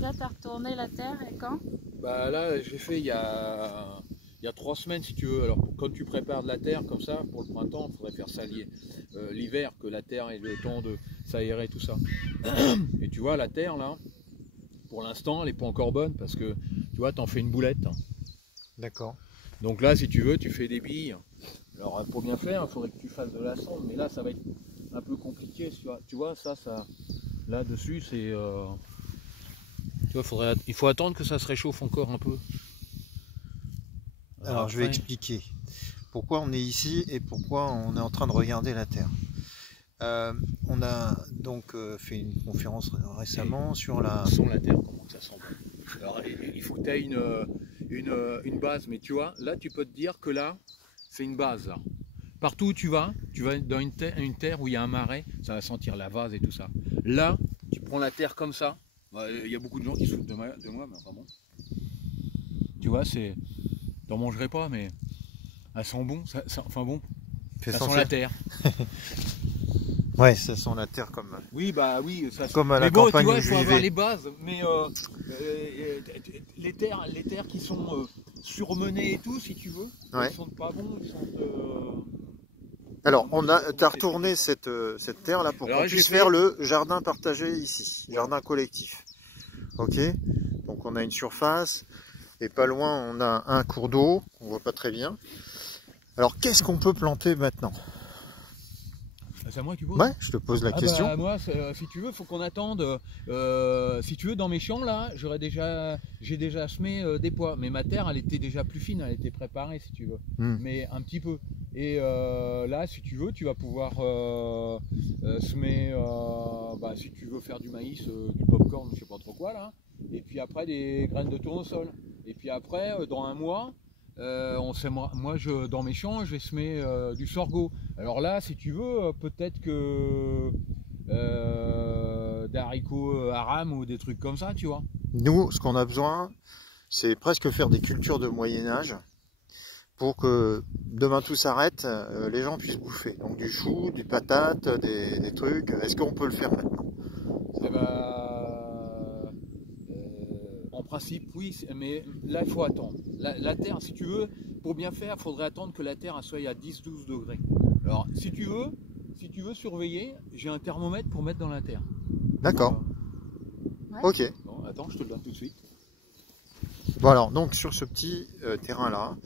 Donc là, tu as retourné la terre et quand? Bah là, j'ai fait il y a 3 semaines si tu veux. Alors quand tu prépares de la terre comme ça, pour le printemps, il faudrait faire ça l'hiver, que la terre ait le temps de s'aérer, tout ça. Et tu vois, la terre là, pour l'instant, elle n'est pas encore bonne parce que tu vois, tu en fais une boulette. D'accord. Donc là, si tu veux, tu fais des billes. Alors pour bien faire, il faudrait que tu fasses de la sonde, mais là, ça va être un peu compliqué. Tu vois, ça là-dessus, c'est... Tu vois, il faut attendre que ça se réchauffe encore un peu. Alors je vais expliquer pourquoi on est ici et pourquoi on est en train de regarder la Terre. On a donc fait une conférence récemment sur la... Sans la Terre, comment ça sent bon. Alors il faut que tu aies une base, mais tu vois, là tu peux te dire que là, c'est une base. Là. Partout où tu vas dans une terre où il y a un marais, ça va sentir la vase et tout ça. Là, tu prends la terre comme ça. Il y a beaucoup de gens qui se foutent de moi, mais enfin bon. Tu vois, c'est... T'en mangerai pas, mais elle sent bon. Enfin bon, ça sent la terre. Ouais, ça sent la terre comme... Oui, bah oui. Ça sent... Comme à mais la bon, campagne tu vois, où il faut je avoir vivais. les bases. Mais les terres qui sont surmenées et tout, si tu veux, Ouais. ils sentent pas bon. Ils sentent... Alors, tu as retourné cette terre là pour qu'on puisse faire le jardin partagé ici, ouais. Jardin collectif. Ok, donc on a une surface et pas loin on a un cours d'eau, on voit pas très bien. Alors qu'est-ce qu'on peut planter maintenant? C'est à moi que tu poses? Ouais, je te pose la question. Bah, moi, si tu veux, faut qu'on attende. Si tu veux, dans mes champs là, j'ai déjà semé des pois, mais ma terre, elle était déjà plus fine, elle était préparée, si tu veux, mais un petit peu. Et là, si tu veux, tu vas pouvoir semer, bah, si tu veux faire du maïs, du popcorn, je sais pas trop quoi là, et puis après des graines de tournesol. Et puis après, dans un mois. Moi, dans mes champs, je vais semer du sorgho. Alors là, si tu veux, peut-être que des haricots haram ou des trucs comme ça, tu vois. Nous, ce qu'on a besoin, c'est presque faire des cultures de Moyen-Âge pour que demain tout s'arrête, les gens puissent bouffer. Donc du chou, du patate, des trucs. Est-ce qu'on peut le faire maintenant? Eh ben, en principe, oui, mais là, il faut attendre. La terre, si tu veux, pour bien faire, il faudrait attendre que la terre soit à 10-12 degrés. Alors, si tu veux surveiller, j'ai un thermomètre pour mettre dans la terre. D'accord. Ouais. Ok. Bon, attends, je te le donne tout de suite. Bon alors, donc sur ce petit terrain-là,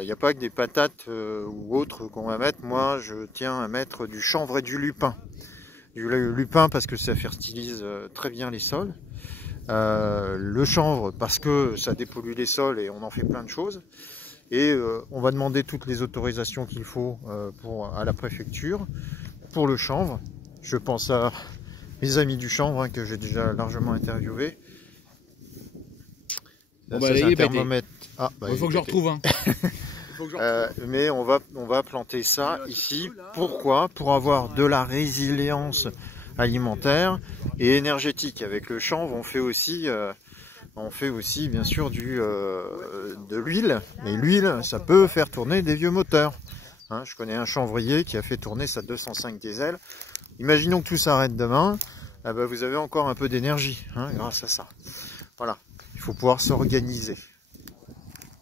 il n'y a pas que des patates ou autres qu'on va mettre. Moi, je tiens à mettre du chanvre et du lupin. Du lupin parce que ça fertilise très bien les sols. Le chanvre parce que ça dépollue les sols et on en fait plein de choses. Et on va demander toutes les autorisations qu'il faut à la préfecture pour le chanvre. Je pense à mes amis du chanvre hein, que j'ai déjà largement interviewé. Bon, bah, c'est un thermomètre. Ah, bah, il faut que je retrouve un. Mais on va planter ça ici. Pourquoi? Pour avoir de la résilience alimentaire et énergétique. Avec le chanvre, on fait aussi bien sûr de l'huile. Et l'huile, ça peut faire tourner des vieux moteurs. Hein, je connais un chanvrier qui a fait tourner sa 205 diesel. Imaginons que tout s'arrête demain. Ah bah, vous avez encore un peu d'énergie hein, grâce à ça. Voilà, il faut pouvoir s'organiser.